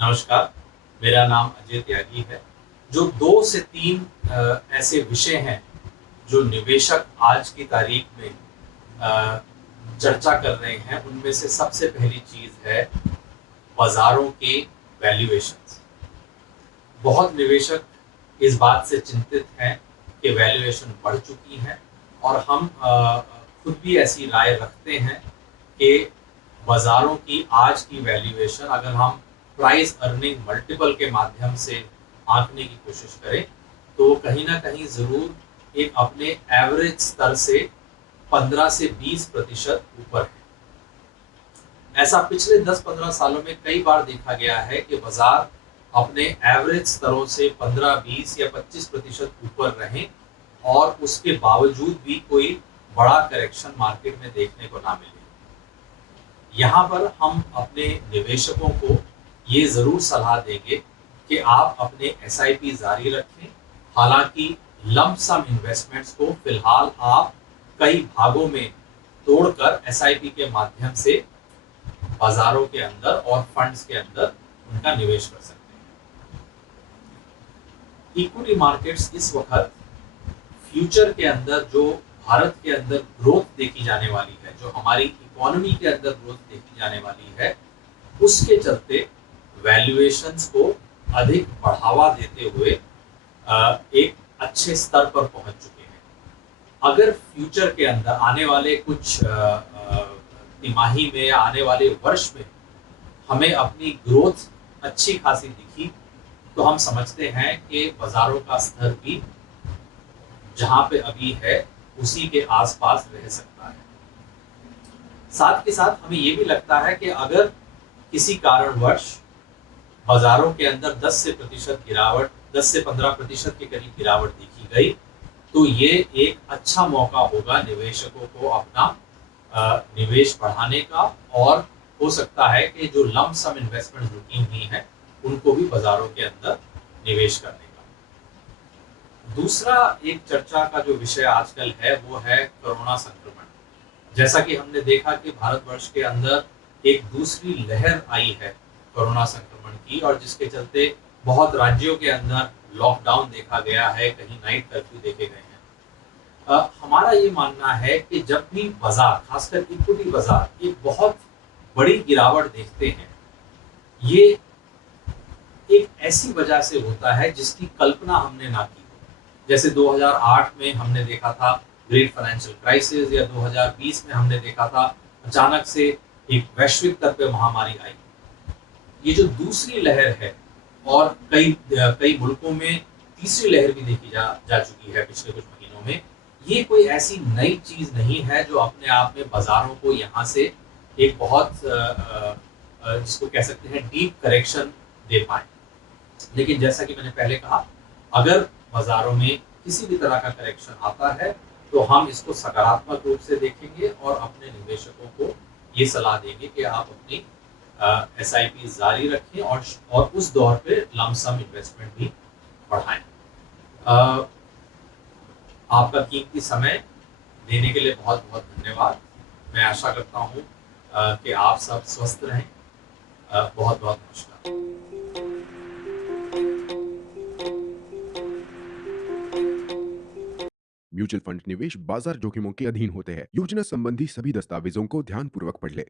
नमस्कार, मेरा नाम अजय त्यागी है। जो 2 से 3 ऐसे विषय हैं, जो निवेशक आज की तारीख में अ, चर्चा कर रहे हैं, उनमें से सबसे पहली चीज़ है बाज़ारों के वैल्यूएशंस। बहुत निवेशक इस बात से चिंतित हैं कि वैल्यूएशन बढ़ चुकी हैं और हम खुद भी ऐसी राय रखते हैं कि बाज़ारों की आज की वैल्यूएशन अगर हम प्राइस अर्निंग मल्टीपल के माध्यम से आंकने की कोशिश करें, तो कहीं न कहीं ज़रूर एक अपने एवरेज स्तर से 15 से 20% ऊपर है। ऐसा पिछले 10-15 सालों में कई बार देखा गया है कि बाज़ार अपने एवरेज स्तरों से 15, 20 या 25% ऊपर रहें और उसके बावजूद भी कोई बड़ा करेक्शन मार्केट में देखने को ना मिले। यहाँ पर हम अपने निवेशकों को ये ज़रूर सलाह देंगे कि आप अपने एसआईपी जारी रखें। हालाँकि लंप सम इन्वेस्टमेंट्स को फिलहाल आप कई भागों में तोड़कर एसआईपी के माध्यम से बाज़ारों के अंदर और फंड्स के अंदर उनका निवेश कर सकते हैं। इक्विटी मार्केट्स इस वक़्त फ्यूचर के अंदर जो भारत के अंदर ग्रोथ देखी जाने वाली है, जो हमारी इकोनॉमी के अंदर ग्रोथ देखी जाने वाली है, उसके चलते वैल्यूएशंस को अधिक बढ़ावा देते हुए एक अच्छे स्तर पर पहुंच चुके हैं। अगर फ्यूचर के अंदर आने वाले कुछ तिमाही में या आने वाले वर्ष में हमें अपनी ग्रोथ अच्छी खासी दिखी, तो हम समझते हैं कि बाज़ारों का स्तर भी जहाँ पे अभी है, उसी के आस-पास रह सकता है। साथ के साथ हमें ये भी लगता है कि अगर किसी कारणवश बाज़ारों के अंदर 10 से 15% के करीब गिरावट देखी गई, तो ये एक अच्छा मौका होगा निवेशकों को अपना निवेश बढ़ाने का और हो सकता है कि जो लंप सम इन्वेस्टमेंट रुकी हुई हैं, उनको भी बाज़ारों के अंदर निवेश करने का। दूसरा एक चर्चा का जो विषय आजकल है, वो है कोरोना संक्रमण। जैसा कि हमने देखा कि भारतवर्ष के अंदर एक दूसरी लहर आई है कोरोना संक्रमण की और जिसके चलते बहुत राज्यों के अंदर लॉकडाउन देखा गया है, कहीं नाइट कर्फ्यू देखे गए हैं। हमारा ये मानना है कि जब भी बाज़ार, खासकर इक्विटी बाज़ार एक बहुत बड़ी गिरावट देखते हैं, ये एक ऐसी वजह से होता है जिसकी कल्पना हमने ना की हो। जैसे 2008 में हमने देखा था ग्रेट फाइनेंशियल क्राइसिस या 2020 में हमने देखा था अचानक से एक वैश्विक स्तर पे महामारी आई। ये जो दूसरी लहर है और कई मुल्कों में तीसरी लहर भी देखी जा चुकी है पिछले कुछ महीनों में। ये कोई ऐसी नई चीज़ नहीं है जो अपने आप में बाज़ारों को यहाँ से एक बहुत जिसको कह सकते हैं डीप करेक्शन दे पाए। लेकिन जैसा कि मैंने पहले कहा, अगर बाज़ारों में किसी भी तरह का करेक्शन आता है, तो हम इसको सकारात्मक रूप से देखेंगे और अपने निवेशकों को ये सलाह देंगे कि आप अपनी एसआईपी जारी रखें और उस दौर पे लंप सम इन्वेस्टमेंट भी बढ़ाएं। अ, आपका कीमती समय देने के लिए बहुत-बहुत धन्यवाद। मैं आशा करता हूँ कि आप सब स्वस्थ रहें। बहुत-बहुत नमस्कार। म्यूचुअल फंड निवेश बाजार जोखिमों के अधीन होते हैं। योजना संबंधी सभी दस्तावेजों को ध्यानपूर्वक पढ़ ले।